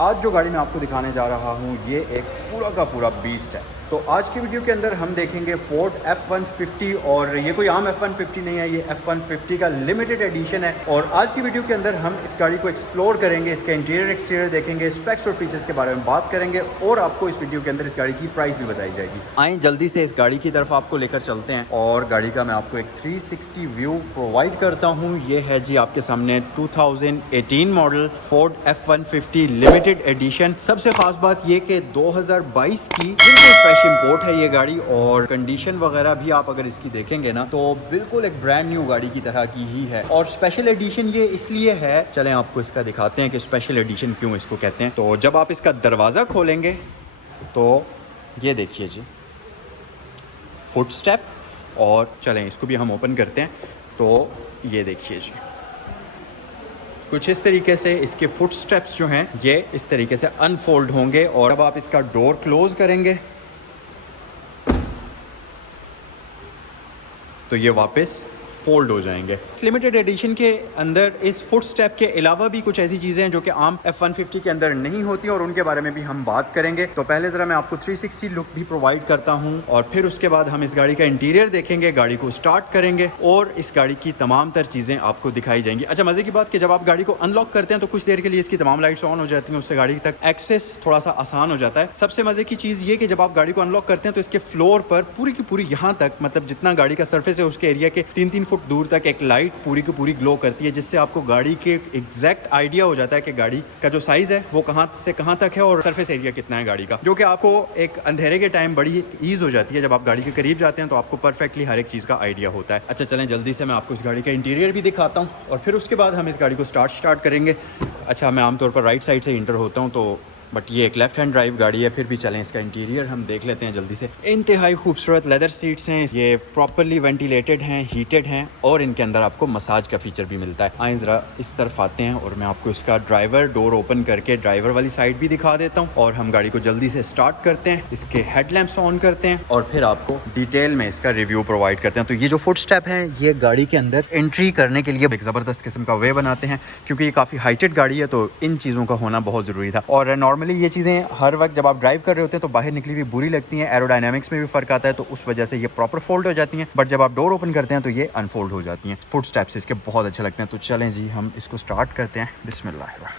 आज जो गाड़ी मैं आपको दिखाने जा रहा हूँ ये एक पूरा का पूरा बीस्ट है। तो आज की वीडियो के अंदर हम देखेंगे फोर्ड F-150 और ये कोई आम F-150 नहीं है, ये F-150 का लिमिटेड एडिशन है। और आज की वीडियो के अंदर हम इस गाड़ी को एक्सप्लोर करेंगे, इसके इंटीरियर एक्सटीरियर देखेंगे, स्पेक्स और फीचर्स के बारे में बात करेंगे और आपको इस वीडियो के अंदर इस गाड़ी की प्राइस भी बताई जाएगी। आइए जल्दी से इस गाड़ी की तरफ आपको लेकर चलते हैं और गाड़ी का मैं आपको एक 360 व्यू प्रोवाइड करता हूँ। ये है जी आपके सामने 2018 model Ford F-150 limited addition. सबसे खास बात ये कि 2022 की बिल्कुल फ्रेश इंपोर्ट है ये गाड़ी और कंडीशन वगैरह भी आप अगर इसकी देखेंगे ना तो बिल्कुल एक ब्रांड न्यू गाड़ी की तरह की ही है। और स्पेशल एडिशन ये इसलिए है, चलें आपको इसका दिखाते हैं कि स्पेशल एडिशन क्यों इसको कहते हैं। तो जब आप इसका दरवाज़ा खोलेंगे तो ये देखिए जी फुट स्टेप, और चलें इसको भी हम ओपन करते हैं तो ये देखिए जी कुछ इस तरीके से इसके फुट स्टेप्स जो हैं ये इस तरीके से अनफोल्ड होंगे और अब आप इसका डोर क्लोज करेंगे तो ये वापस फोल्ड हो जाएंगे। इस लिमिटेड एडिशन के अंदर इस फुट स्टेप के अलावा भी कुछ ऐसी चीज़ें हैं जो कि आम F-150 के अंदर नहीं होती और उनके बारे में भी हम बात करेंगे। तो पहले ज़रा मैं आपको 360 लुक भी प्रोवाइड करता हूं और फिर उसके बाद हम इस गाड़ी का इंटीरियर देखेंगे, गाड़ी को स्टार्ट करेंगे और इस गाड़ी की तमाम तर चीज़ें आपको दिखाई जाएंगी। अच्छा, मज़े की बात कि जब आप गाड़ी को अनलॉक करते हैं तो कुछ देर के लिए इसकी तमाम लाइट्स ऑन हो जाती हैं, उससे गाड़ी तक एक्सेस थोड़ा सा आसान हो जाता है। सबसे मज़े की चीज़ ये कि जब आप गाड़ी को अनलॉक करते हैं तो इसके फ्लोर पर पूरी की पूरी यहाँ तक, मतलब जितना गाड़ी का सर्फेस है उसके एरिया के 3-3 फुट दूर तक एक लाइट पूरी की पूरी ग्लो करती है, जिससे आपको गाड़ी के एग्जैक्ट आइडिया हो जाता है कि गाड़ी का जो साइज है वो कहां से कहां तक है और सरफेस एरिया कितना है गाड़ी का, जो कि आपको एक अंधेरे के टाइम बड़ी ईज हो जाती है। जब आप गाड़ी के करीब जाते हैं तो आपको परफेक्टली हर एक चीज़ का आइडिया होता है। अच्छा चलें जल्दी से मैं आपको इस गाड़ी का इंटीरियर भी दिखाता हूँ और फिर उसके बाद हम इस गाड़ी को स्टार्ट करेंगे। अच्छा, मैं आमतौर पर राइट साइड से इंटर होता हूँ तो बट ये एक लेफ्ट हैंड ड्राइव गाड़ी है, फिर भी चलें इसका इंटीरियर हम देख लेते हैं जल्दी से। इंतहाई खूबसूरत लेदर सीट्स हैं, ये प्रॉपरली वेंटिलेटेड हैं, हीटेड हैं और इनके अंदर आपको मसाज का फीचर भी मिलता है। आइए ज़रा इस तरफ आते हैं और मैं आपको इसका ड्राइवर डोर ओपन करके ड्राइवर वाली साइड भी दिखा देता हूँ और हम गाड़ी को जल्दी से स्टार्ट करते हैं, इसके हेडलैम्प्स ऑन करते हैं और फिर आपको डिटेल में इसका रिव्यू प्रोवाइड करते हैं। तो ये जो फुट स्टेप हैं ये गाड़ी के अंदर एंट्री करने के लिए एक ज़बरदस्त किस्म का वे बनाते हैं, क्योंकि ये काफ़ी हाइटेड गाड़ी है तो इन चीज़ों का होना बहुत ज़रूरी था। और नॉर्मली ये चीज़ें हर वक्त जब आप ड्राइव कर रहे होते हैं तो बाहर निकली हुई बुरी लगती हैं, एरोडायनामिक्स में भी फ़र्क आता है तो उस वजह से ये प्रॉपर फोल्ड हो जाती हैं, बट जब आप डोर ओपन करते हैं तो ये अनफोल्ड हो जाती हैं। फुट स्टेप्स इसके बहुत अच्छे लगते हैं। तो चलें जी हम इसको स्टार्ट करते हैं। बिस्मिल्लाह।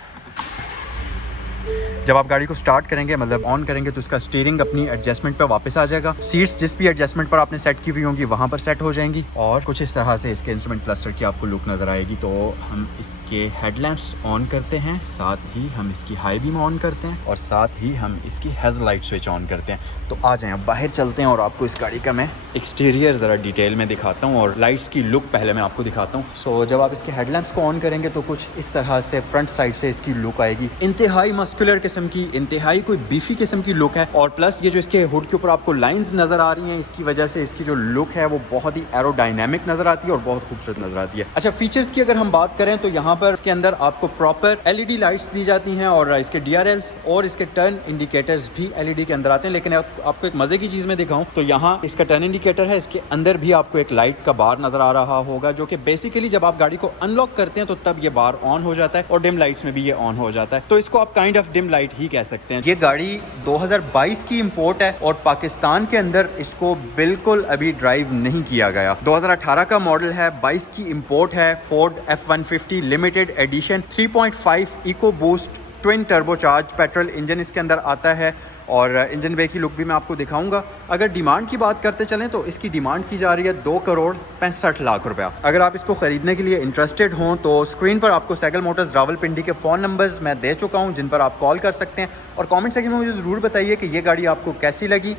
जब आप गाड़ी को स्टार्ट करेंगे, मतलब ऑन करेंगे, तो इसका स्टीयरिंग अपनी एडजस्टमेंट पर वापस आ जाएगा। सीट्स जिस भी एडजस्टमेंट पर आपने सेट की हुई होंगी वहाँ पर सेट हो जाएंगी और कुछ इस तरह से इसके इंस्ट्रूमेंट क्लस्टर की आपको लुक नज़र आएगी। तो हम इसके हेडलैम्प्स ऑन करते हैं, साथ ही हम इसकी हाई बीम ऑन करते हैं और साथ ही हम इसकी हेडलाइट स्विच ऑन करते हैं। तो आ जाएं अब बाहर चलते हैं और आपको इस गाड़ी का मैं एक्सटीरियर ज़रा डिटेल में दिखाता हूँ और लाइट्स की लुक पहले मैं आपको दिखाता हूँ। सो जब आप इसके हेडलैम्प्स को ऑन करेंगे तो कुछ इस तरह से फ्रंट साइड से इसकी लुक आएगी। इंतहाई मस्कुलर किस्म की, इंतहाई कोई बीफी किस्म की लुक है और प्लस ये जो इसके हुड के ऊपर आपको लाइंस नज़र आ रही हैं, इसकी वजह से इसकी जो लुक है वो बहुत ही एरोडायनामिक नज़र आती है और बहुत खूबसूरत नज़र आती है। अच्छा, फीचर्स की अगर हम बात करें तो यहाँ पर इसके अंदर आपको प्रॉपर LED लाइट्स दी जाती हैं और इसके DRLs और इसके टर्न इंडिकेटर्स भी LED के अंदर आते हैं। लेकिन आपको एक मज़े की चीज़ में दिखाऊं तो यहाँ इसका टर्न इंडिकेटर है, इसके अंदर भी आपको एक लाइट का बार नज़र आ रहा होगा, जो कि बेसिकली जब आप गाड़ी को अनलॉक करते हैं तो तब ये बार ऑन हो जाता है और डिम लाइट्स में भी ये ऑन हो जाता है। तो इसको आप काइंड ऑफ डिम लाइट ही कह सकते हैं। ये गाड़ी 2022 की इंपोर्ट है और पाकिस्तान के अंदर इसको बिल्कुल अभी ड्राइव नहीं किया गया। 2018 का मॉडल है, 22 की इंपोर्ट है। Ford F-150 limited edition 3.5 eco boost twin turbocharge petrol engine इसके अंदर आता है और इंजन बे की लुक भी मैं आपको दिखाऊंगा। अगर डिमांड की बात करते चलें तो इसकी डिमांड की जा रही है 2,65,00,000 रुपया। अगर आप इसको ख़रीदने के लिए इंटरेस्टेड हों तो स्क्रीन पर आपको सैगल मोटर्स रावलपिंडी के फ़ोन नंबर्स मैं दे चुका हूं, जिन पर आप कॉल कर सकते हैं और कमेंट सेक्शन में मुझे ज़रूर बताइए कि ये गाड़ी आपको कैसी लगी।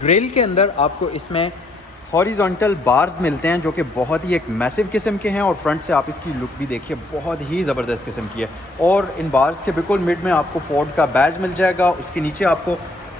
ग्रिल के अंदर आपको इसमें हॉरिजॉन्टल बार्स मिलते हैं जो कि बहुत ही एक मैसिव किस्म के हैं और फ्रंट से आप इसकी लुक भी देखिए बहुत ही ज़बरदस्त किस्म की है। और इन बार्स के बिल्कुल मिड में आपको फोर्ड का बैज मिल जाएगा, उसके नीचे आपको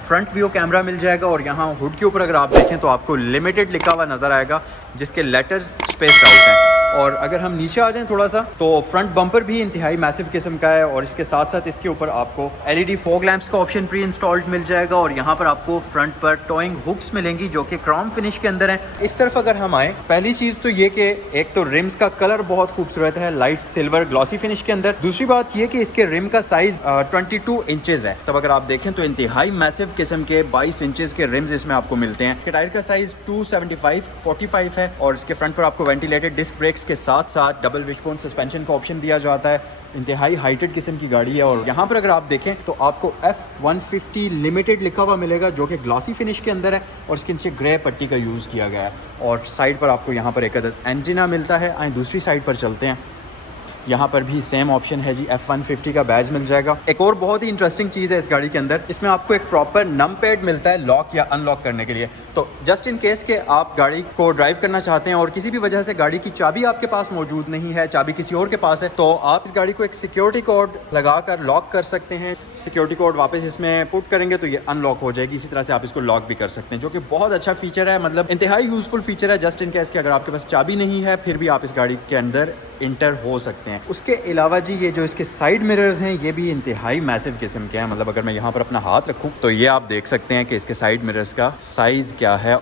फ्रंट व्यू कैमरा मिल जाएगा और यहाँ हुड के ऊपर अगर आप देखें तो आपको लिमिटेड लिखा हुआ नज़र आएगा, जिसके लेटर्स स्पेस्ड आउट हैं। और अगर हम नीचे आ जाएं थोड़ा सा तो फ्रंट बम्पर भी इंतहाई मैसिव किस्म का है और इसके साथ साथ इसके ऊपर आपको LED फॉग लैंप्स का ऑप्शन प्री इंस्टॉल्ड मिल जाएगा और यहाँ पर आपको फ्रंट पर टॉइंग हुक्स मिलेंगी जो कि क्रोम फिनिश के अंदर है। इस तरफ अगर हम आए, पहली चीज़ तो ये कि एक तो रिम्स का कलर बहुत खूबसूरत है, लाइट सिल्वर ग्लॉसी फिनिश के अंदर। दूसरी बात ये कि इसके रिम का साइज 22 इंचेस है। तब अगर आप देखें तो इंतहाई मैसिव किस्म के 22 इंचेस के रिम्स इसमें आपको मिलते हैं। इसके टायर का साइज 275/45 है और इसके फ्रंट पर आपको वेंटिलेटेड डिस्क ब्रेक्स के साथ साथ डबल विशबोन सस्पेंशन का ऑप्शन दिया जाता है। इंतहाई हाइटेड किस्म की गाड़ी है और यहाँ पर अगर आप देखें तो आपको F150 लिमिटेड लिखा हुआ मिलेगा जो कि ग्लॉसी फिनिश के अंदर है और इसके नीचे ग्रे पट्टी का यूज़ किया गया है और साइड पर आपको यहाँ पर एक अदद एंटीना मिलता है। आए दूसरी साइड पर चलते हैं, यहाँ पर भी सेम ऑप्शन है जी, F150 का बैज मिल जाएगा। एक और बहुत ही इंटरेस्टिंग चीज़ है इस गाड़ी के अंदर, इसमें आपको एक प्रॉपर नम पैड मिलता है लॉक या अनलॉक करने के लिए। तो जस्ट इन केस के आप गाड़ी को ड्राइव करना चाहते हैं और किसी भी वजह से गाड़ी की चाबी आपके पास मौजूद नहीं है, चाबी किसी और के पास है, तो आप इस गाड़ी को एक सिक्योरिटी कोड लगाकर लॉक कर सकते हैं। सिक्योरिटी कोड वापस इसमें पुट करेंगे तो ये अनलॉक हो जाएगी। इसी तरह से आप इसको लॉक भी कर सकते हैं, जो कि बहुत अच्छा फीचर है, मतलब इंतहाई यूजफुल फीचर है। जस्ट इन केस के अगर आपके पास चाबी नहीं है फिर भी आप इस गाड़ी के अंदर इंटर हो सकते हैं। उसके अलावा जी ये जो इसके साइड मिरर्स हैं ये भी इंतहाई मैसिव किस्म के हैं। मतलब अगर मैं यहाँ पर अपना हाथ रखूँ तो ये आप देख सकते हैं कि इसके साइड मिरर्स का साइज़ क्या है।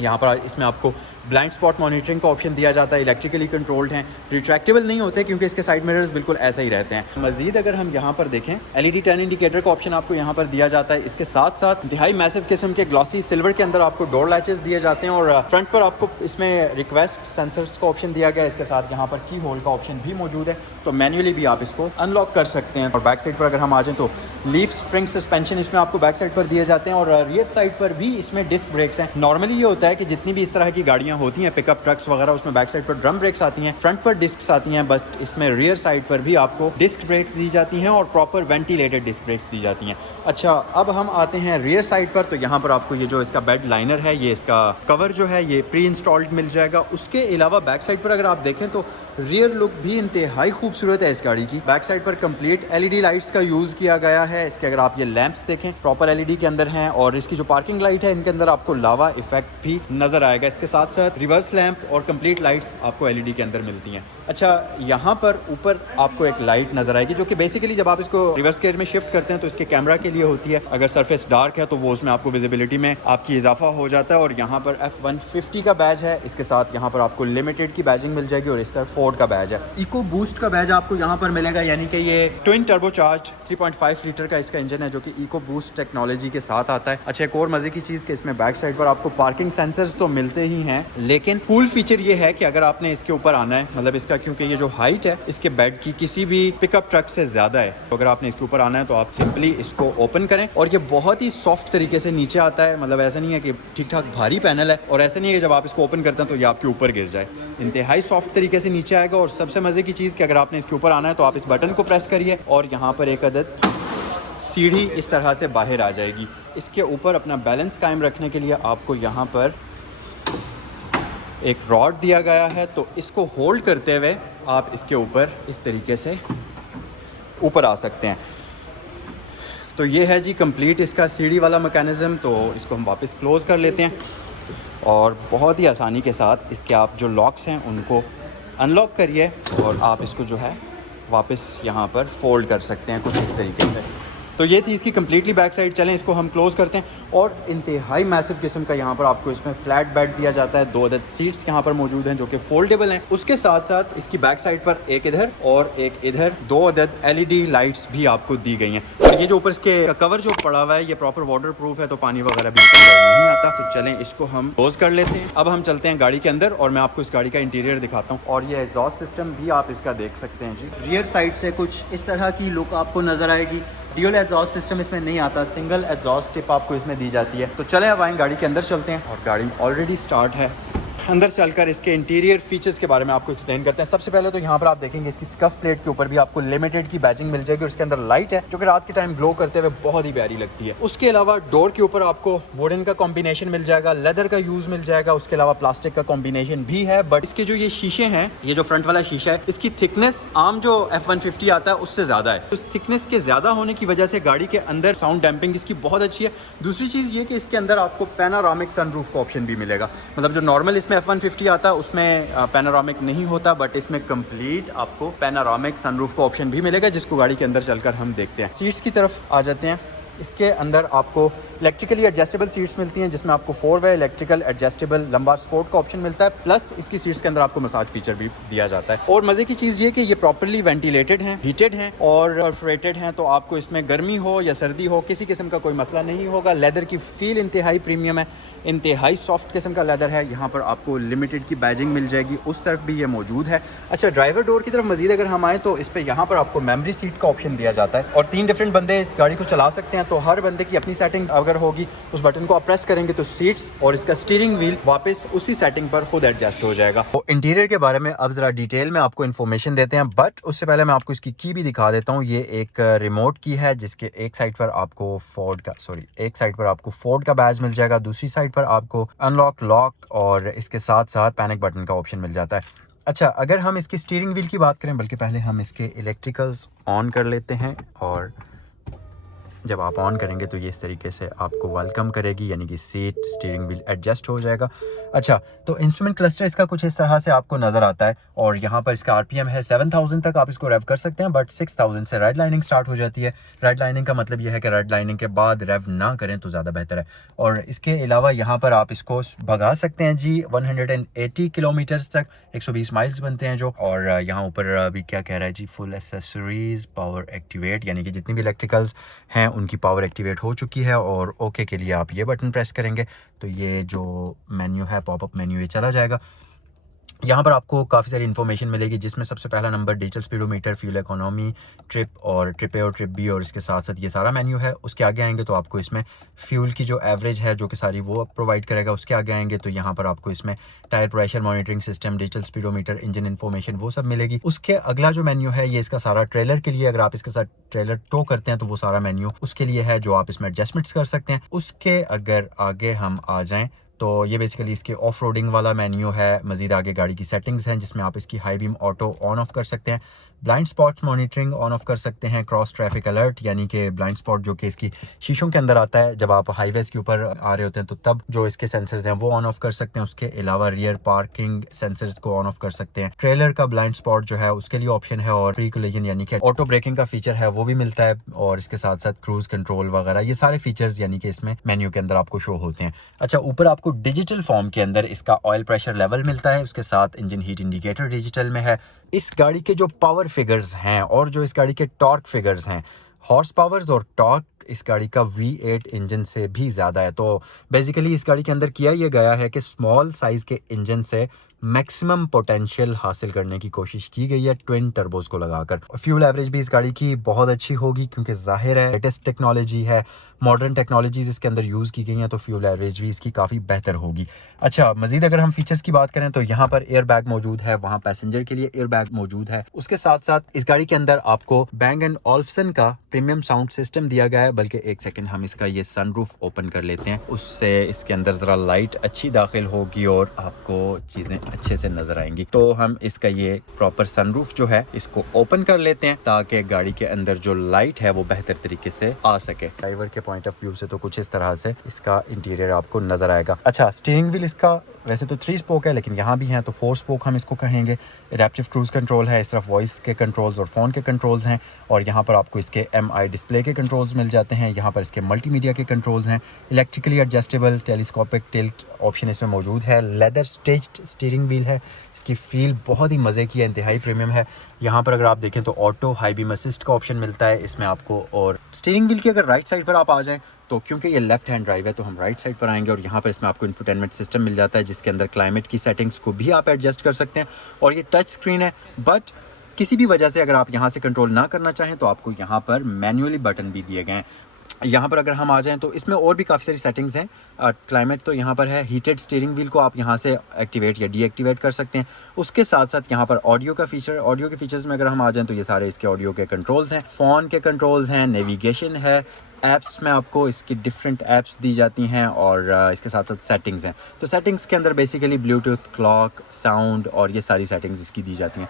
यहाँ पर इसमें आपको ब्लाइंड स्पॉट मॉनिटरिंग का ऑप्शन दिया जाता है, इलेक्ट्रिकली कंट्रोल्ड हैं, रिट्रैक्टेबल नहीं होते क्योंकि इसके साइड मिरर्स बिल्कुल ऐसे ही रहते हैं। मजीद अगर हम यहाँ पर देखें LED टर्न इंडिकेटर का ऑप्शन आपको यहाँ पर दिया जाता है। इसके साथ साथ इंतहाई मैसिव किस्म के ग्लॉसी सिल्वर के अंदर आपको डोर लैचेस दिए जाते हैं और फ्रंट पर आपको इसमें रिक्वेस्ट सेंसर्स का ऑप्शन दिया गया है। इसके साथ यहाँ पर की होल्ड का ऑप्शन भी मौजूद है, तो मैन्युअली भी आप इसको अनलॉक कर सकते हैं। और बैक साइड पर अगर हम आ जाएँ तो लीफ स्प्रिंग सस्पेंशन इसमें आपको बैक साइड पर दिए जाते हैं और रियर साइड पर भी इसमें डिस्क ब्रेक्स हैं। नॉर्मली ये होता है कि जितनी भी इस तरह की गाड़ियाँ होती हैं पिकअप ट्रक्स वगैरह, उसमें बैक साइड पर ड्रम ब्रेक्स आती हैं, फ्रंट पर डिस्क्स आती हैं, बट इसमें रियर साइड पर भी आपको डिस्क ब्रेक्स दी जाती हैं और प्रॉपर वेंटिलेटेड डिस्क ब्रेक्स दी जाती हैं। अच्छा, अब हम आते हैं रियर साइड पर, तो यहाँ पर आपको ये जो इसका बेड लाइनर है, ये इसका कवर जो है ये प्री इंस्टॉल्ड मिल जाएगा। उसके अलावा बैक साइड पर अगर आप देखें तो रियर लुक भी इंतहाई खूबसूरत है इस गाड़ी की। बैक साइड पर कंप्लीट LED लाइट्स का यूज़ किया गया है। इसके अगर आप ये लैंप्स देखें प्रॉपर LED के अंदर हैं और इसकी जो पार्किंग लाइट है इनके अंदर आपको लावा इफेक्ट भी नज़र आएगा। इसके साथ साथ रिवर्स लैंप और कंप्लीट लाइट्स आपको LED के अंदर मिलती हैं। अच्छा, यहाँ पर ऊपर आपको एक लाइट नज़र आएगी जो कि बेसिकली जब आप इसको रिवर्स गेयर में शिफ्ट करते हैं तो इसके कैमरा के लिए होती है। अगर सरफेस डार्क है तो वो उसमें आपको विजिबिलिटी में आपकी इजाफा हो जाता है। और यहाँ पर F150 का बैज है, इसके साथ यहाँ पर आपको लिमिटेड की बैजिंग मिल जाएगी और इस तरह फोर्ड का बैज है। इको बूस्ट का बैज आपको यहाँ पर मिलेगा, यानी कि ये ट्विन टर्बोचार्ज 3.5 लीटर का इसका इंजन है जो कि इको बूस्ट टेक्नोलॉजी के साथ आता है। अच्छा, एक और मजे की चीज़ कि इसमें बैक साइड पर आपको पार्किंग सेंसर्स तो मिलते ही हैं, लेकिन कूल फीचर ये है कि अगर आपने इसके ऊपर आना है, मतलब इसका क्योंकि ये जो हाइट है इसके बेड की किसी भी पिकअप ट्रक से ज़्यादा है, तो अगर आपने इसके ऊपर आना है तो आप सिंपली इसको ओपन करें और ये बहुत ही सॉफ्ट तरीके से नीचे आता है। मतलब ऐसा नहीं है कि ठीक ठाक भारी पैनल है और ऐसा नहीं है कि जब आप इसको ओपन करते हैं तो ये आपके ऊपर गिर जाए। इंतहाई सॉफ्ट तरीके से नीचे आएगा और सबसे मज़े की चीज़ कि अगर आपने इसके ऊपर आना है तो आप इस बटन को प्रेस करिए और यहाँ पर एक अदद सीढ़ी इस तरह से बाहर आ जाएगी। इसके ऊपर अपना बैलेंस कायम रखने के लिए आपको यहाँ पर एक रॉड दिया गया है, तो इसको होल्ड करते हुए आप इसके ऊपर इस तरीके से ऊपर आ सकते हैं। तो ये है जी कंप्लीट इसका सीढ़ी वाला मैकेनिज़्म। तो इसको हम वापस क्लोज़ कर लेते हैं और बहुत ही आसानी के साथ इसके आप जो लॉक्स हैं उनको अनलॉक करिए और आप इसको जो है वापस यहाँ पर फोल्ड कर सकते हैं कुछ इस तरीके से। तो ये थी इसकी कम्प्लीटली बैक साइड। चलें इसको हम क्लोज़ करते हैं। और इंतहाई मैसिव किस्म का यहाँ पर आपको इसमें फ्लैट बेड दिया जाता है। 2 अदद सीट्स यहाँ पर मौजूद हैं जो कि फोल्डेबल हैं। उसके साथ साथ इसकी बैक साइड पर एक इधर और एक इधर 2 अदद LED लाइट्स भी आपको दी गई हैं। और ये जो ऊपर इसके कवर जो पड़ा हुआ है ये प्रॉपर वाटर प्रूफ है, तो पानी वगैरह भी नहीं आता। तो चलें इसको हम क्लोज कर लेते हैं। अब हम चलते हैं गाड़ी के अंदर और मैं आपको इस गाड़ी का इंटीरियर दिखाता हूँ। और ये एग्जॉस्ट सिस्टम भी आप इसका देख सकते हैं जी। रियर साइड से कुछ इस तरह की लुक आपको नजर आएगी। ड्यूल एग्जॉस्ट सिस्टम इसमें नहीं आता, सिंगल एग्जॉस्ट टिप आपको इसमें दी जाती है। तो चलें अब आएँ गाड़ी के अंदर चलते हैं और गाड़ी ऑलरेडी स्टार्ट है। अंदर चलकर इसके इंटीरियर फीचर्स के बारे में आपको एक्सप्लेन करते हैं। सबसे पहले तो यहाँ पर आप देखेंगे इसकी स्कफ प्लेट के ऊपर भी आपको लिमिटेड की बैजिंग मिल जाएगी और इसके अंदर लाइट है जो कि रात के टाइम ग्लो करते हुए बहुत ही प्यारी लगती है। उसके अलावा डोर के ऊपर आपको वुडन का कॉम्बिनेशन मिल जाएगा, लेदर का यूज मिल जाएगा, उसके अलावा प्लास्टिक का कॉम्बिनेशन भी है। बट इसके जो ये शीशे हैं, ये जो फ्रंट वाला शीशा है, इसकी थिकनेस आम जो F150 आता है उससे ज्यादा है। उस थिकनेस के ज्यादा होने की वजह से गाड़ी के अंदर साउंड डैम्पिंग इसकी बहुत अच्छी है। दूसरी चीज ये कि इसके अंदर आपको पैनारामिक सनरूफ का ऑप्शन भी मिलेगा। मतलब जो नॉर्मल इसमें जिसमें F-150 आता है उसमें पैनोरामिक नहीं होता, बट इसमें कंप्लीट आपको पैनोरामिक सनरूफ का ऑप्शन भी मिलेगा, जिसको गाड़ी के अंदर चलकर हम देखते हैं। सीट्स की तरफ आ जाते हैं। इसके अंदर आपको इलेक्ट्रिकली एडजस्टेबल सीट्स मिलती हैं, जिसमें आपको 4 वे इलेक्ट्रिकल एडजस्टेबल लंबा स्पोर्ट का ऑप्शन मिलता है, प्लस इसकी सीट्स के अंदर आपको मसाज फीचर भी दिया जाता है। और मज़े की चीज़ ये कि ये प्रॉपर्ली वेंटिलेटेड हैं, हीटेड हैं और परफोरेटेड हैं, तो आपको इसमें गर्मी हो या सर्दी हो किसी किस्म का कोई मसला नहीं होगा। लेदर की फील इंतहाई प्रीमियम है, इंतहाई सॉफ्ट किस्म का लेदर है। यहाँ पर आपको लिमिटेड की बैजिंग मिल जाएगी, उस तरफ भी ये मौजूद है। अच्छा, ड्राइवर डोर की तरफ मजीद अगर हम आएँ तो इस पर यहाँ पर आपको मेमोरी सीट का ऑप्शन दिया जाता है और 3 डिफरेंट बंदे इस गाड़ी को चला सकते हैं। तो हर बंदे की अपनी सेटिंग्स अगर होगी, उस बटन को आप प्रेस करेंगे तो सीट्स और इसका स्टीयरिंग व्हील वापस उसी सेटिंग पर खुद एडजस्ट हो जाएगा। तो इंटीरियर के बारे में अब जरा डिटेल में आपको इन्फॉर्मेशन देते हैं, बट उससे पहले मैं आपको इसकी की भी दिखा देता हूँ। ये एक रिमोट की है, जिसके एक साइड पर आपको फोर्ड का बैज मिल जाएगा, दूसरी साइड पर आपको अनलॉक, लॉक और इसके साथ साथ पैनिक बटन का ऑप्शन मिल जाता है। अच्छा, अगर हम इसकी स्टीयरिंग व्हील की बात करें, बल्कि पहले हम इसके इलेक्ट्रिकल्स ऑन कर लेते हैं, और जब आप ऑन करेंगे तो ये इस तरीके से आपको वेलकम करेगी, यानी कि सीट स्टीयरिंग व्हील एडजस्ट हो जाएगा। अच्छा, तो इंस्ट्रूमेंट क्लस्टर इसका कुछ इस तरह से आपको नज़र आता है, और यहाँ पर इसका आरपीएम है 7000 तक आप इसको रेव कर सकते हैं, बट 6000 से रेड लाइनिंग स्टार्ट हो जाती है। रेड लाइनिंग का मतलब यह है कि रेड लाइनिंग के बाद रेव ना करें तो ज़्यादा बेहतर है। और इसके अलावा यहाँ पर आप इसको भगा सकते हैं जी 180 किलोमीटर्स तक, 120 माइल्स बनते हैं जो। और यहाँ ऊपर अभी क्या कह रहा है जी, फुल एसेसरीज पावर एक्टिवेट, यानी कि जितनी भी इलेक्ट्रिकल्स हैं उनकी पावर एक्टिवेट हो चुकी है। और ओके के लिए आप ये बटन प्रेस करेंगे तो ये जो मेन्यू है, पॉपअप मेन्यू, ये चला जाएगा। यहाँ पर आपको काफ़ी सारी इन्फॉर्मेशन मिलेगी, जिसमें सबसे पहला number digital speedometer, fuel economy, trip और ट्रिप ए और ट्रिप बी, और इसके साथ साथ ये सारा मेन्यू है। उसके आगे आएंगे तो आपको इसमें फ्यूल की जो एवरेज है, जो कि सारी वो प्रोवाइड करेगा। उसके आगे आएंगे तो यहाँ पर आपको इसमें tyre pressure monitoring system, digital speedometer, engine information, वो सब मिलेगी। उसके अगला जो मेन्यू है, ये इसका सारा ट्रेलर के लिए, अगर आप इसके साथ ट्रेलर टो करते हैं तो वो सारा मेन्यू उसके लिए है, जो आप इसमें एडजस्टमेंट्स कर सकते हैं। उसके अगर आगे हम आ जाएँ तो ये बेसिकली इसके ऑफ रोडिंग वाला मेन्यू है। मजीद आगे गाड़ी की सेटिंग्स हैं, जिसमें आप इसकी high beam auto on off कर सकते हैं, blind spot monitoring on off कर सकते हैं, क्रॉस ट्रैफिक अलर्ट, यानी कि ब्लाइंड स्पॉट जो कि इसकी शीशों के अंदर आता है जब आप हाईवेज के ऊपर आ रहे होते हैं, तो तब जो इसके सेंसर्स हैं वो ऑन ऑफ कर सकते हैं। उसके अलावा रियर पार्किंग सेंसर्स को ऑन ऑफ कर सकते हैं। ट्रेलर का ब्लाइंड स्पॉट जो है उसके लिए ऑप्शन है, और प्री कोलिजन यानी कि ऑटो ब्रेकिंग का फीचर है वो भी मिलता है, और इसके साथ साथ क्रूज कंट्रोल वगैरह, ये सारे फीचर्स यानी कि इसमें मेन्यू के अंदर आपको शो होते हैं। अच्छा, ऊपर आपको डिजिटल फॉर्म के अंदर इसका ऑयल प्रेशर लेवल मिलता है, उसके साथ इंजन हीट इंडिकेटर डिजिटल में है। इस गाड़ी के जो पावर फिगर्स हैं और जो इस गाड़ी के टॉर्क फिगर्स हैं, हॉर्स पावर्स और टॉर्क इस गाड़ी का V8 इंजन से भी ज़्यादा है। तो बेसिकली इस गाड़ी के अंदर किया यह गया है कि स्मॉल साइज़ के इंजन से मैक्सिमम पोटेंशियल हासिल करने की कोशिश की गई है ट्विन टर्बोज को लगाकर। फ्यूल एवरेज भी इस गाड़ी की बहुत अच्छी होगी, क्योंकि जाहिर है लेटेस्ट टेक्नोलॉजी है, मॉडर्न टेक्नोलॉजीज इसके अंदर यूज़ की गई हैं, तो फ्यूल एवरेज भी इसकी काफ़ी बेहतर होगी। अच्छा, मजीद अगर हम फीचर्स की बात करें तो यहाँ पर एयर बैग मौजूद है, वहाँ पैसेंजर के लिए एयर बैग मौजूद है। उसके साथ साथ इस गाड़ी के अंदर आपको बैंग एंड ओल्फसन का प्रीमियम साउंड सिस्टम दिया गया है। बल्कि एक सेकेंड, हम इसका ये सनरूफ ओपन कर लेते हैं, उससे इसके अंदर ज़रा लाइट अच्छी दाखिल होगी और आपको चीज़ें अच्छे से नजर आएंगी। तो हम इसका ये प्रॉपर सनरूफ जो है इसको ओपन कर लेते हैं, ताकि गाड़ी के अंदर जो लाइट है वो बेहतर तरीके से आ सके। ड्राइवर के पॉइंट ऑफ व्यू से तो कुछ इस तरह से इसका इंटीरियर आपको नजर आएगा। अच्छा, स्टीयरिंग व्हील इसका वैसे तो 3 स्पोक है, लेकिन यहाँ भी हैं तो 4 स्पोक हम इसको कहेंगे। एडेप्टिव क्रूज कंट्रोल है, इस तरफ वॉइस के कंट्रोल्स और फ़ोन के कंट्रोल्स हैं, और यहाँ पर आपको इसके MI डिस्प्ले के कंट्रोल्स मिल जाते हैं। यहाँ पर इसके मल्टीमीडिया के कंट्रोल्स हैं। Electrically adjustable telescopic tilt option इसमें मौजूद है। लेदर स्टेज्ड स्टीयरिंग व्हील है, इसकी फील बहुत ही मज़े की है, इंतहाई प्रीमियम है। यहाँ पर अगर आप देखें तो ऑटो हाई बीम असिस्ट का ऑप्शन मिलता है इसमें आपको। और स्टीयरिंग व्हील की अगर राइट साइड पर आप आ जाएँ तो क्योंकि ये लेफ्ट हैंड ड्राइव है तो हम राइट साइड पर आएंगे, और यहाँ पर इसमें आपको इंफोटेनमेंट सिस्टम मिल जाता है, जिसके अंदर क्लाइमेट की सेटिंग्स को भी आप एडजस्ट कर सकते हैं। और ये टच स्क्रीन है, बट किसी भी वजह से अगर आप यहाँ से कंट्रोल ना करना चाहें तो आपको यहाँ पर मैन्युअली बटन भी दिए गए हैं। यहाँ पर अगर हम आ जाएं तो इसमें और भी काफ़ी सारी सेटिंग्स हैं। क्लाइमेट तो यहाँ पर है, हीटेड स्टीयरिंग व्हील को आप यहाँ से एक्टिवेट या डीएक्टिवेट कर सकते हैं। उसके साथ साथ यहाँ पर ऑडियो का फीचर, ऑडियो के फीचर्स में अगर हम आ जाएं तो ये सारे इसके ऑडियो के कंट्रोल्स हैं, फ़ोन के कंट्रोल्स हैं, नेविगेशन है, ऐप्स में आपको इसकी डिफरेंट ऐप्स दी जाती हैं, और इसके साथ साथ सेटिंग्स हैं। तो सेटिंग्स के अंदर बेसिकली ब्लूटूथ, क्लॉक, साउंड और ये सारी सेटिंग्स इसकी दी जाती हैं।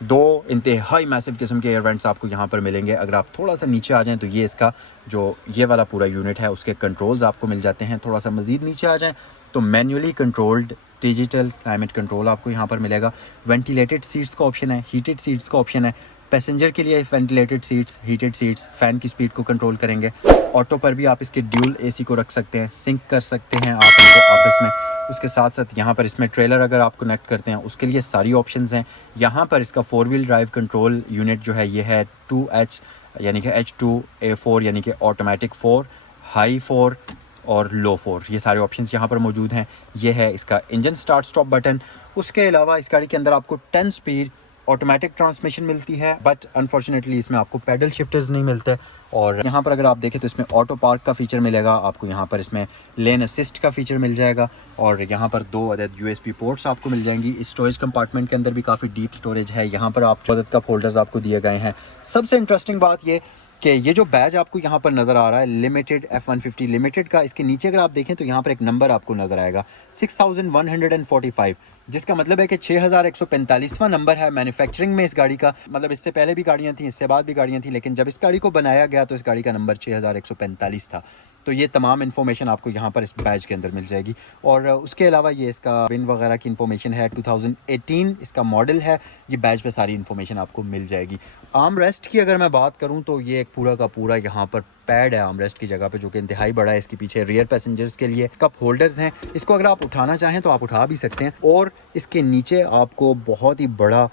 दो इंतहाई मैसिव किस्म के एयर वेंट्स आपको यहाँ पर मिलेंगे। अगर आप थोड़ा सा नीचे आ जाएं तो ये इसका जो ये वाला पूरा यूनिट है उसके कंट्रोल्स आपको मिल जाते हैं। थोड़ा सा मज़ीद नीचे आ जाएं तो manually controlled digital climate control आपको यहाँ पर मिलेगा। वेंटिलेटेड सीट्स का ऑप्शन है, हीटेड सीट्स का ऑप्शन है। पैसेंजर के लिए ventilated seats, heated seats, fan की स्पीड को कंट्रोल करेंगे। ऑटो पर भी आप इसके ड्यूल एसी को रख सकते हैं, सिंक कर सकते हैं आप इनको आपस में। उसके साथ साथ यहाँ पर इसमें ट्रेलर अगर आप कनेक्ट करते हैं उसके लिए सारी ऑप्शंस हैं। यहाँ पर इसका 4 व्हील ड्राइव कंट्रोल यूनिट जो है ये है 2H यानी कि H2A4 यानी कि ऑटोमेटिक 4, हाई 4 और लो 4, ये सारे ऑप्शंस यहाँ पर मौजूद हैं। ये है इसका इंजन स्टार्ट स्टॉप बटन। उसके अलावा इस गाड़ी के अंदर आपको 10 स्पीड ऑटोमेटिक ट्रांसमिशन मिलती है, बट अनफॉर्चुनेटली इसमें आपको पैडल शिफ्टर्स नहीं मिलते। और यहाँ पर अगर आप देखें तो इसमें ऑटो पार्क का फीचर मिलेगा आपको, यहाँ पर इसमें लेन असिस्ट का फीचर मिल जाएगा और यहाँ पर 2 अदद USB पोर्ट्स आपको मिल जाएंगी। इस स्टोरेज कंपार्टमेंट के अंदर भी काफ़ी डीप स्टोरेज है। यहाँ पर आप 14 कप होल्डर्स आपको दिए गए हैं। सबसे इंटरेस्टिंग बात ये कि ये जो बैज आपको यहाँ पर नज़र आ रहा है लिमिटेड F150 लिमिटेड का, इसके नीचे अगर आप देखें तो यहाँ पर एक नंबर आपको नज़र आएगा 6145, जिसका मतलब है कि 6145वां नंबर है मैन्युफैक्चरिंग में इस गाड़ी का। मतलब इससे पहले भी गाड़ियाँ थी, इससे बाद भी गाड़ियाँ थी, लेकिन जब इस गाड़ी को बनाया गया तो इस गाड़ी का नंबर 6145 था। तो ये तमाम इन्फॉर्मेशन आपको यहाँ पर इस बैज के अंदर मिल जाएगी। और उसके अलावा ये इसका विन वगैरह की इन्फॉर्मेशन है, 2018 इसका मॉडल है। ये बैज पे सारी इन्फॉर्मेशन आपको मिल जाएगी। आर्म रेस्ट की अगर मैं बात करूँ तो ये एक पूरा का पूरा यहाँ पर पैड है आर्म रेस्ट की जगह पे, जो कि इंतहाई बड़ा है। इसके पीछे रियर पैसेंजर्स के लिए कप होल्डर्स हैं। इसको अगर आप उठाना चाहें तो आप उठा भी सकते हैं। और इसके नीचे आपको बहुत ही बड़ा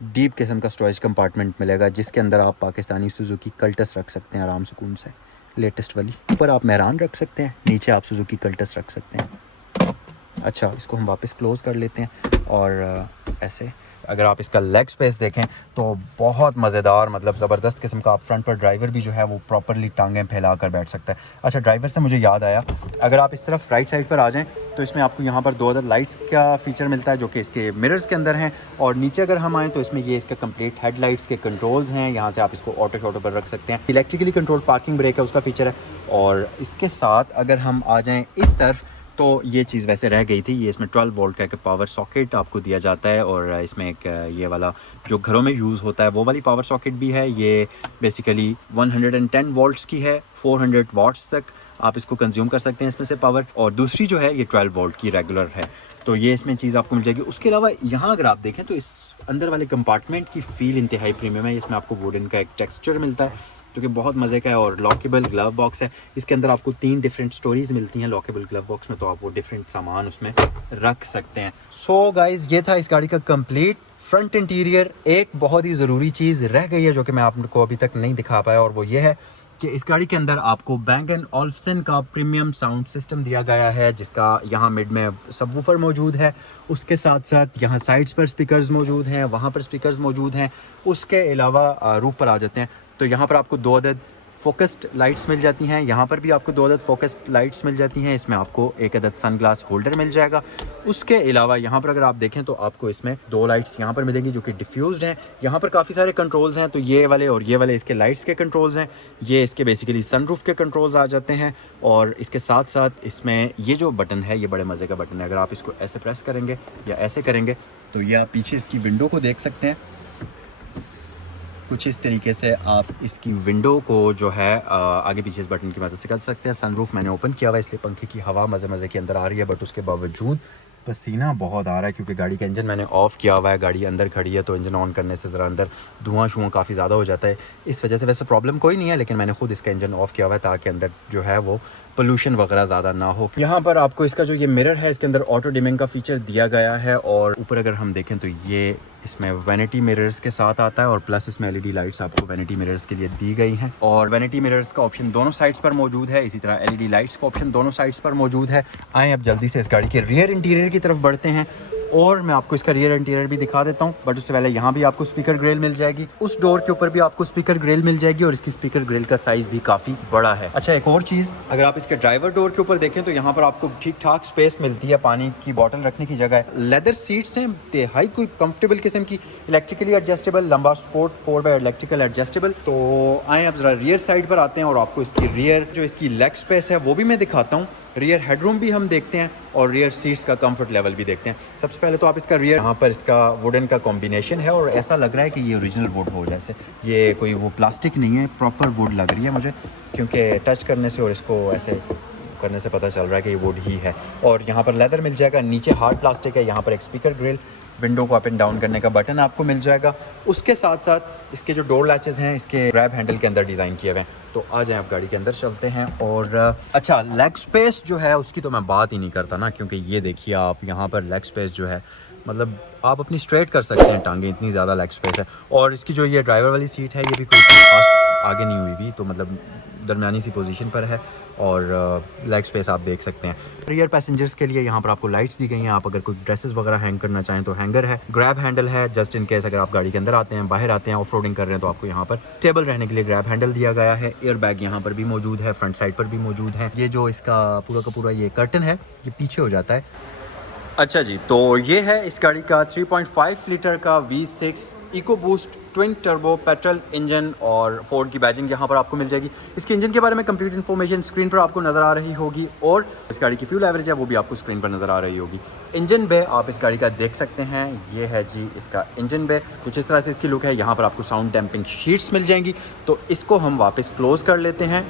डीप किस्म का स्टोरेज कंपार्टमेंट मिलेगा, जिसके अंदर आप पाकिस्तानी सुजुकी कल्टस रख सकते हैं आराम सुकून से, लेटेस्ट वाली। ऊपर आप मेहरान रख सकते हैं, नीचे आप सुजुकी कल्टस रख सकते हैं। अच्छा, इसको हम वापस क्लोज़ कर लेते हैं और ऐसे अगर आप इसका लेग स्पेस देखें तो बहुत मज़ेदार, मतलब ज़बरदस्त किस्म का। आप फ्रंट पर ड्राइवर भी जो है वो प्रॉपरली टांगें फैला कर बैठ सकता है। अच्छा, ड्राइवर से मुझे याद आया, अगर आप इस तरफ राइट साइड पर आ जाएं तो इसमें आपको यहाँ पर 2 अदद लाइट्स का फीचर मिलता है जो कि इसके मिरर्स के अंदर हैं। और नीचे अगर हम आएँ तो इसमें ये इसका कंप्लीट हेडलाइट्स के कंट्रोल्स हैं। यहाँ से आप इसको ऑटो शॉटो पर रख सकते हैं। इलेक्ट्रिकली कंट्रोल पार्किंग ब्रेक है, उसका फीचर है। और इसके साथ अगर हम आ जाएँ इस तरफ तो ये चीज़ वैसे रह गई थी, ये इसमें 12 वोल्ट का एक पावर सॉकेट आपको दिया जाता है। और इसमें एक ये वाला जो घरों में यूज़ होता है वो वाली पावर सॉकेट भी है। ये बेसिकली 110 वोल्ट्स की है, 400 वाट्स तक आप इसको कंज्यूम कर सकते हैं इसमें से पावर। और दूसरी जो है ये 12 वोल्ट की रेगुलर है। तो ये इसमें चीज़ आपको मिल जाएगी। उसके अलावा यहाँ अगर आप देखें तो इस अंदर वाले कंपार्टमेंट की फ़ील इंतहाई प्रीमियम है। इसमें आपको वुडन का एक टेक्सचर मिलता है जो कि बहुत मज़े का है। और लॉकेबल ग्लव बॉक्स है। इसके अंदर आपको 3 डिफरेंट स्टोरीज मिलती हैं लॉकेबल ग्लव बॉक्स में, तो आप वो डिफरेंट सामान उसमें रख सकते हैं। सो गाइज, ये था इस गाड़ी का कंप्लीट फ्रंट इंटीरियर। एक बहुत ही ज़रूरी चीज़ रह गई है जो कि मैं आपको अभी तक नहीं दिखा पाया, और वो ये है कि इस गाड़ी के अंदर आपको Bang & Olufsen का प्रीमियम साउंड सिस्टम दिया गया है, जिसका यहाँ मिड में सबवूफर मौजूद है। उसके साथ साथ यहाँ साइड्स पर स्पीकर्स मौजूद हैं, वहाँ पर स्पीकर्स मौजूद हैं। उसके अलावा रूफ पर आ जाते हैं तो यहाँ पर आपको 2 अदद फोकस्ड लाइट्स मिल जाती हैं। यहाँ पर भी आपको 2 अदद फोकस्ड लाइट्स मिल जाती हैं। इसमें आपको 1 अदद सनग्लास होल्डर मिल जाएगा। उसके अलावा यहाँ पर अगर आप देखें तो आपको इसमें 2 लाइट्स यहाँ पर मिलेंगी जो कि डिफ्यूज्ड हैं। यहाँ पर काफ़ी सारे कंट्रोल्स हैं, तो ये वाले और ये वाले इसके लाइट्स के कंट्रोल्स हैं। ये इसके बेसिकली सनरूफ के कंट्रोल्स आ जाते हैं। और इसके साथ साथ इसमें ये जो बटन है ये बड़े मज़े का बटन है। अगर आप इसको ऐसे प्रेस करेंगे या ऐसे करेंगे तो ये आप पीछे इसकी विंडो को देख सकते हैं। कुछ इस तरीके से आप इसकी विंडो को जो है आगे पीछे इस बटन की मदद से कर सकते हैं। सनरूफ मैंने ओपन किया हुआ है, इसलिए पंखे की हवा मज़े मज़े के अंदर आ रही है, बट उसके बावजूद पसीना बहुत आ रहा है क्योंकि गाड़ी का इंजन मैंने ऑफ़ किया हुआ है। गाड़ी अंदर खड़ी है तो इंजन ऑन करने से ज़रा अंदर धुआं काफ़ी ज़्यादा हो जाता है। इस वजह से वैसे प्रॉब्लम कोई नहीं है, लेकिन मैंने खुद इसका इंजन ऑफ़ किया हुआ है ताकि अंदर जो है वो पोल्यूशन वगैरह ज़्यादा ना हो। यहाँ पर आपको इसका जो ये मिरर है इसके अंदर ऑटो डिमिंग का फीचर दिया गया है। और ऊपर अगर हम देखें तो ये इसमें वैनिटी मिरर्स के साथ आता है और प्लस इसमें एलईडी लाइट्स आपको वैनिटी मिरर्स के लिए दी गई हैं। और वैनिटी मिरर्स का ऑप्शन दोनों साइड्स पर मौजूद है। इसी तरह एलईडी लाइट्स का ऑप्शन दोनों साइड्स पर मौजूद है। आएँ अब जल्दी से इस गाड़ी के रियर इंटीरियर की तरफ बढ़ते हैं और मैं आपको इसका रियर इंटीरियर भी दिखा देता हूँ। बट उससे पहले यहाँ भी आपको स्पीकर ग्रिल मिल जाएगी, उस डोर के ऊपर भी आपको स्पीकर ग्रिल मिल जाएगी और इसकी स्पीकर ग्रिल का साइज़ भी काफ़ी बड़ा है। अच्छा, एक और चीज़, अगर आप इसके ड्राइवर डोर के ऊपर देखें तो यहाँ पर आपको ठीक ठाक स्पेस मिलती है, पानी की बॉटल रखने की जगह है। लेदर सीट्स हैं, इंतहाई कोई कंफर्टेबल किस्म की, इलेक्ट्रिकली एडजस्टेबल, लंबा स्पोर्ट 4x इलेक्ट्रिकल एडजस्टेबल। तो आएँ अब ज़रा रियर साइड पर आते हैं और आपको इसकी रियर जो इसकी लेग स्पेस है वो भी मैं दिखाता हूँ। रियर हेडरूम भी हम देखते हैं और रियर सीट्स का कंफर्ट लेवल भी देखते हैं। सबसे पहले तो आप इसका रियर, यहाँ पर इसका वुडन का कॉम्बिनेशन है और ऐसा लग रहा है कि ये ओरिजिनल वुड हो, जैसे ये कोई वो प्लास्टिक नहीं है, प्रॉपर वुड लग रही है मुझे, क्योंकि टच करने से और इसको ऐसे करने से पता चल रहा है कि ये वुड ही है। और यहाँ पर लेदर मिल जाएगा, नीचे हार्ड प्लास्टिक है, यहाँ पर एक स्पीकर ग्रिल, विंडो को अप एंड डाउन करने का बटन आपको मिल जाएगा। उसके साथ साथ इसके जो डोर लैचेस हैं इसके ग्रैब हैंडल के अंदर डिज़ाइन किए हुए हैं। तो आ जाएं आप गाड़ी के अंदर चलते हैं। और अच्छा, लेग स्पेस जो है उसकी तो मैं बात ही नहीं करता ना, क्योंकि ये देखिए आप यहाँ पर लेग स्पेस जो है, मतलब आप अपनी स्ट्रेट कर सकते हैं टांगे, इतनी ज़्यादा लेग स्पेस है। और इसकी जो ये ड्राइवर वाली सीट है ये भी कोई खास आगे नहीं हुई भी, तो मतलब दरमियानी सी पोजीशन पर है और लेग स्पेस आप देख सकते हैं। रियर पैसेंजर्स के लिए यहाँ पर आपको लाइट्स दी गई हैं, आप अगर कोई ड्रेसेस वगैरह हैंग करना चाहें तो हैंगर है, ग्रैब हैंडल है जस्ट इन केस अगर आप गाड़ी के अंदर आते हैं, बाहर आते हैं, ऑफ रोडिंग कर रहे हैं तो आपको यहाँ पर स्टेबल रहने के लिए ग्रैब हैंडल दिया गया है। एयर बैग यहाँ पर भी मौजूद है, फ्रंट साइड पर भी मौजूद है। ये जो इसका पूरा का पूरा ये कर्टन है ये पीछे हो जाता है। अच्छा जी, तो ये है इस गाड़ी का 3.5 लीटर का V6 eco boost twin turbo petrol engine और फोर्ड की बैजिंग यहाँ पर आपको मिल जाएगी। इसके इंजन के बारे में कंप्लीट इन्फॉर्मेशन स्क्रीन पर आपको नज़र आ रही होगी और इस गाड़ी की फ्यूल एवरेज है वो भी आपको स्क्रीन पर नज़र आ रही होगी। इंजन बे आप इस गाड़ी का देख सकते हैं, ये है जी इसका इंजन बे, कुछ इस तरह से इसकी लुक है। यहाँ पर आपको साउंड डैम्पिंग शीट्स मिल जाएंगी, तो इसको हम वापस क्लोज़ कर लेते हैं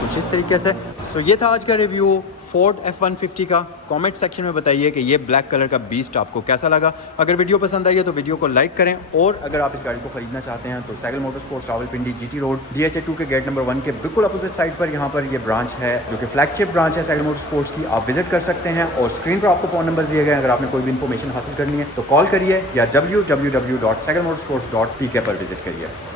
कुछ इस तरीके से। सो ये था आज का रिव्यू फोर्ड F-150 का। कमेंट सेक्शन में बताइए कि ये ब्लैक कलर का बीस्ट आपको कैसा लगा। अगर वीडियो पसंद आई है तो वीडियो को लाइक करें, और अगर आप इस गाड़ी को खरीदना चाहते हैं तो cycle motorsports Rawalpindi GT road DHA2 के गेट नंबर 1 के बिल्कुल अपोजिट साइड पर यहाँ पर ये ब्रांच है जो कि फ्लैगशिप ब्रांच है साइकिल मोटरस्पोर्ट्स की, आप विजिट कर सकते हैं। और स्क्रीन पर आपको फ़ोन नंबर दिए गए हैं, अगर आपने कोई भी इन्फॉर्मेशन हासिल करनी है तो कॉल करिए या www.cyclemotorsports.pk पर विजिट करिए।